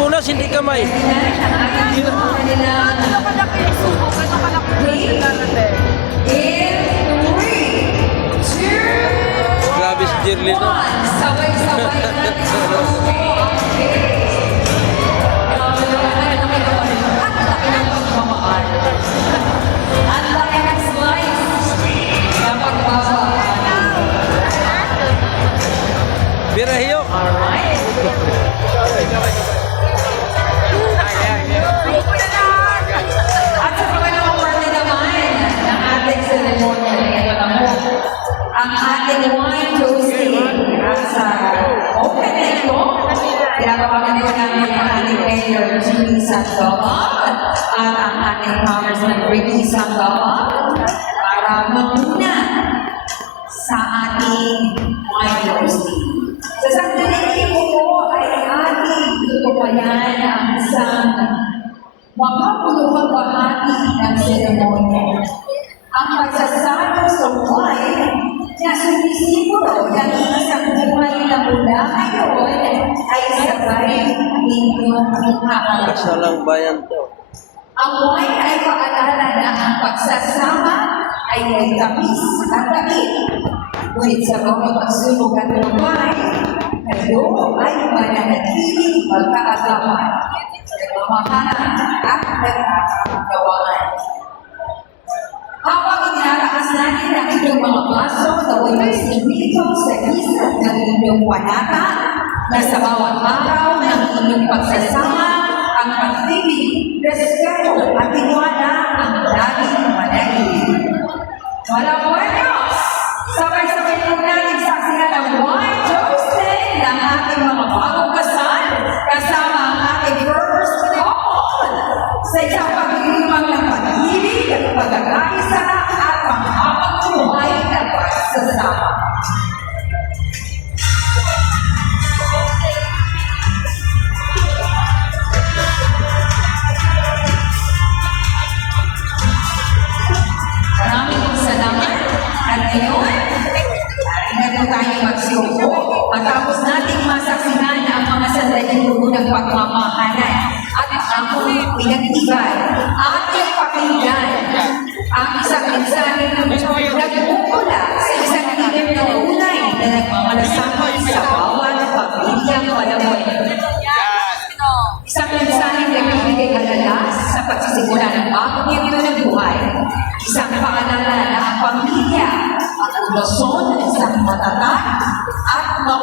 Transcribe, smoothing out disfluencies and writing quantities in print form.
punas, hindi kamay. Ano kalaki yung suko? Ano kalaki yung darating? Grabe si Jerlyn, no? Sabay-sabay natin susuko ang face. Grabe naman na nakagawa nila. Ang laki ng pagmamahal. Ang laki ng slice na pagmamahal. Birahiyo. Alright. At sa mga namang parte naman ng ating seremonya, ito na mo, ang ating wine toasting sa open ito. Pinagawagan ko namin ang ating mayor, Jimmy Sandoval, at ang ating congressman, Ricky Sandoval, para mamuna sa ating wine toasting. Sa sandaling po ay ating tutupayan ang isang makapuluhang bahagi ng seremonya. Ang pagsasalo sa wine na sumisimbolo ng isang buhay na mula ngayon ay sabay ninyong mukhaan. Kasalang bayan to. Ang wine ay paalala na ang pagsasama ay may tamis at takip. Ngunit sa bawat pagsunugan ng wine, kayo ay mananatiling magkaagawan, nagmamahalan at nagkakagawaan. Habang inaraas natin ang inyong mga baso na may simbito sa isip ng inyong wanata, na sa bawat araw ng inyong pagsasama, ang pag-ibig, respeto at tiwala ang laging manahimik. Walang buenos! Sabay-sabay po natin saksihan ang wine toasting ng ating mga bagong kasal kasama ang ating first couple sa isang pag-ilimang ng pag-ibig, pag-akaisa at panghabang buhay na pagsasama. Maraming salamat. At ngayon, natin tayo magsuko. Matapos nating masaksihan ang mga sandaling ng pagmamahalan at ang pinag-ibay, ating pakinggan ang isang mensahe ng nagmumula sa isang lider na unay na nagmamalasakit sa bawat pamilyang Palawan. Isang mensahe na nagbibigay alalas sa pagsisimula ng bagong yugto ng buhay. Isang paalala na ang pamilya at relasyon sa matatag at